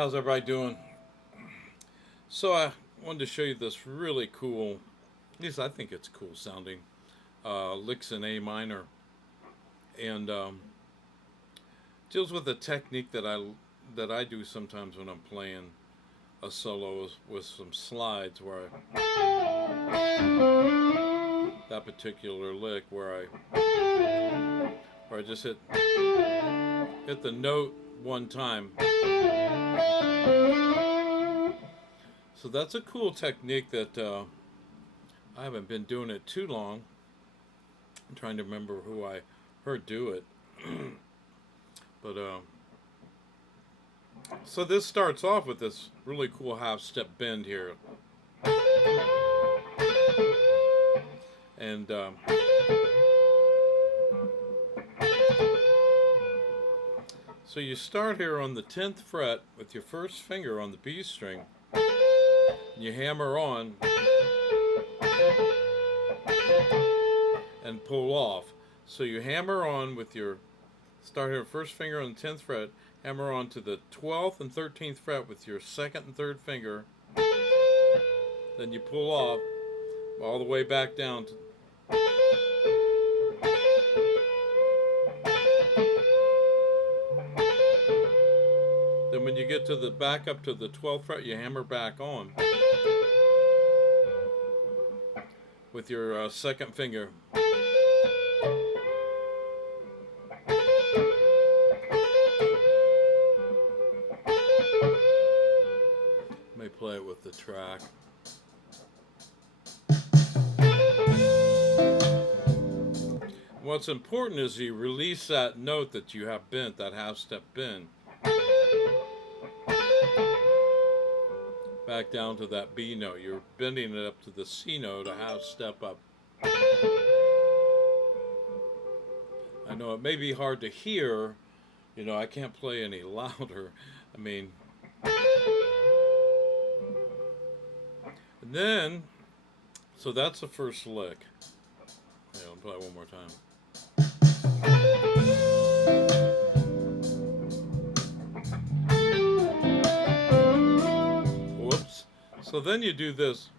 how's everybody doing? So I wanted to show you this really cool, at least I think it's cool sounding, licks in A minor, and deals with a technique that I do sometimes when I'm playing a solo with some slides that particular lick where I just hit the note one time. So that's a cool technique that I haven't been doing it too long. I'm trying to remember who I heard do it. But so this starts off with this really cool half step bend here. And so you start here on the 10th fret with your first finger on the B string. You hammer on and pull off. So you hammer on with your start here, first finger on the 10th fret, hammer on to the 12th and 13th fret with your second and third finger. Then you pull off all the way back down to then when you get to the back up to the 12th fret, you hammer back on with your second finger. Let me play it with the track. What's important is you release that note that you have bent, that half step bend, back down to that B note. You're bending it up to the C note, a half step up. I know it may be hard to hear, you know, I can't play any louder. I mean, and then, so that's the first lick. Yeah, I'll play it one more time. So then you do this.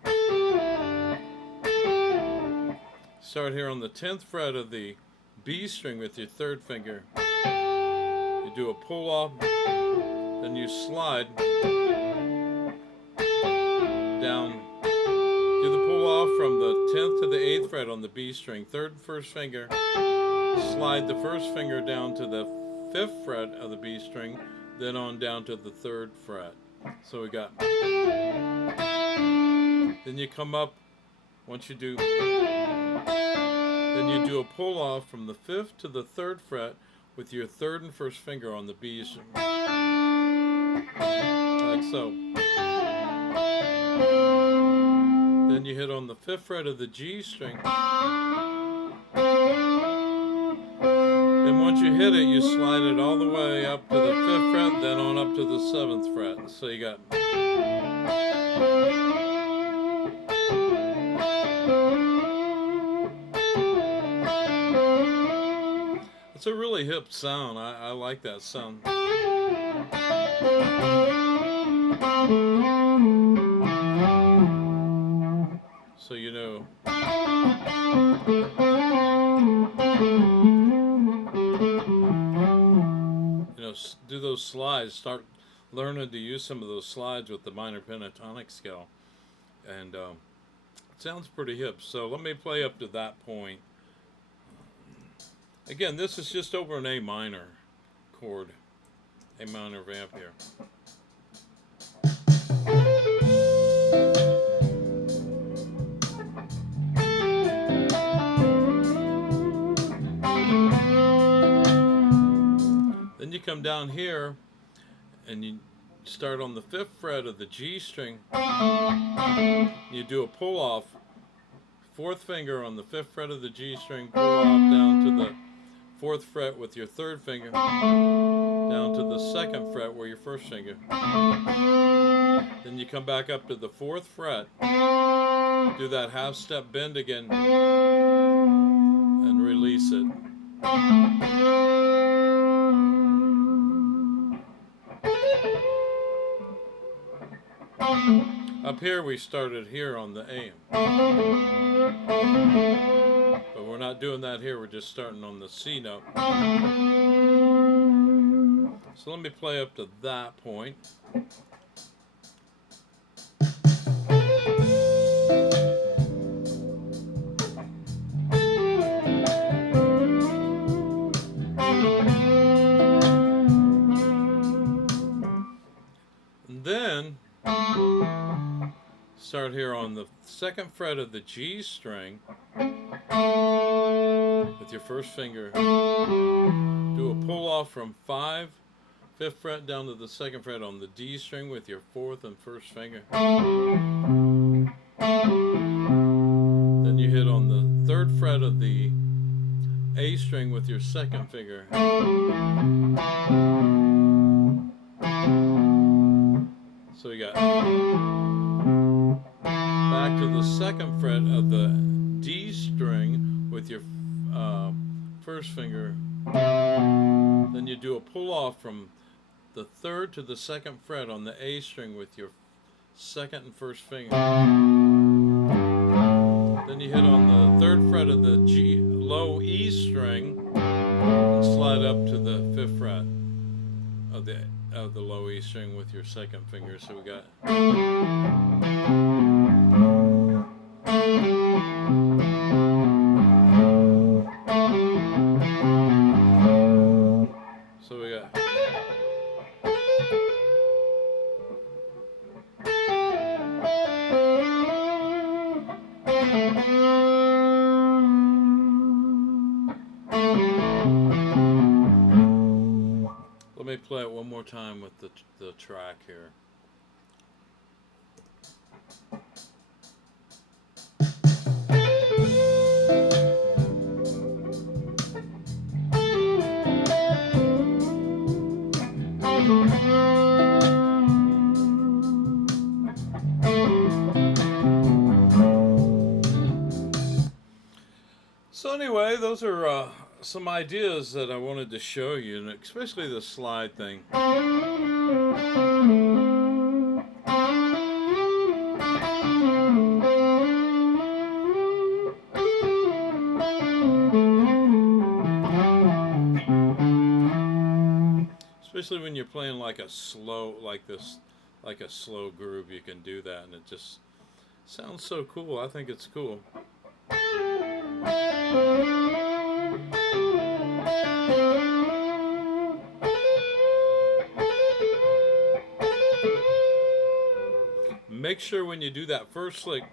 Start here on the 10th fret of the B string with your third finger. You do a pull off, then you slide down. Do the pull off from the 10th to the 8th fret on the B string, third and first finger. Slide the first finger down to the 5th fret of the B string, then on down to the 3rd fret. So we got. Then you come up, once you do, then you do a pull off from the 5th to the 3rd fret with your third and first finger on the B string. Like so. Then you hit on the 5th fret of the G string. Then once you hit it, you slide it all the way up to the 5th fret, then on up to the 7th fret. So you got. It's a really hip sound. I like that sound. So you know. Do those slides. Start learning to use some of those slides with the minor pentatonic scale. And it sounds pretty hip. So let me play up to that point. Again, this is just over an A minor chord, A minor vamp here. Then you come down here and you start on the 5th fret of the G string. You do a pull off, 4th finger on the 5th fret of the G string, pull off down to the 4th fret with your third finger, down to the 2nd fret where your first finger. Then you come back up to the 4th fret, do that half step bend again, and release it. Up here we started here on the A, but we're not doing that here. We're just starting on the C note. So let me play up to that point. And then start here on the 2nd fret of the G string with your first finger. Do a pull off from 5th fret down to the 2nd fret on the D string with your 4th and 1st finger. Then you hit on the 3rd fret of the A string with your 2nd finger. So you got back to the 2nd fret of the D string with your 1st finger. Then you do a pull off from the 3rd to the 2nd fret on the A string with your 2nd and 1st finger. Then you hit on the 3rd fret of the low E string and slide up to the 5th fret of the low E string with your 2nd finger. So we got let me play it one more time with the track here. So anyway, those are some ideas that I wanted to show you, and especially the slide thing. Especially when you're playing like a slow, like a slow groove, you can do that, and it just sounds so cool. I think it's cool. Make sure when you do that first lick,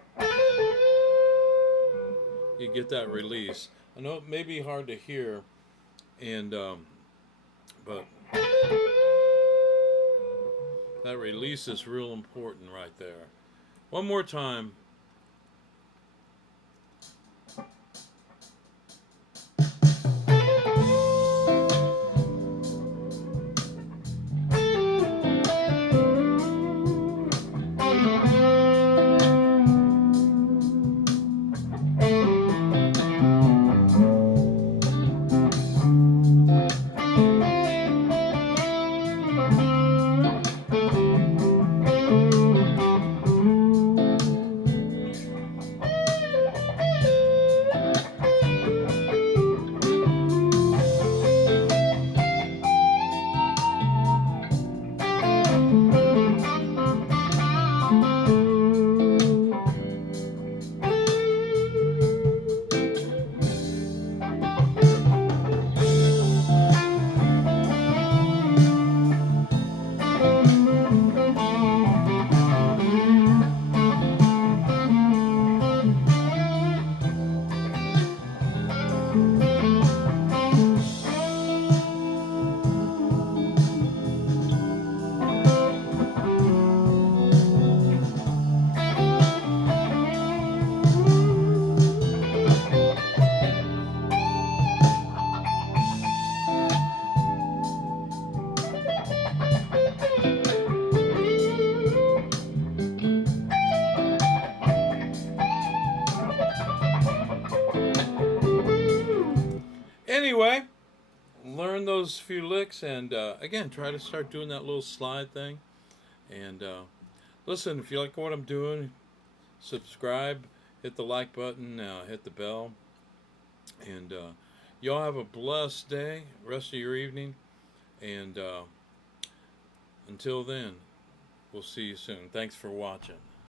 you get that release. I know it may be hard to hear, and but that release is real important right there. One more time. Anyway, learn those few licks, and again, try to start doing that little slide thing. And Listen, if you like what I'm doing, subscribe, hit the like button, hit the bell, and y'all have a blessed day, rest of your evening, and until then, we'll see you soon. Thanks for watching.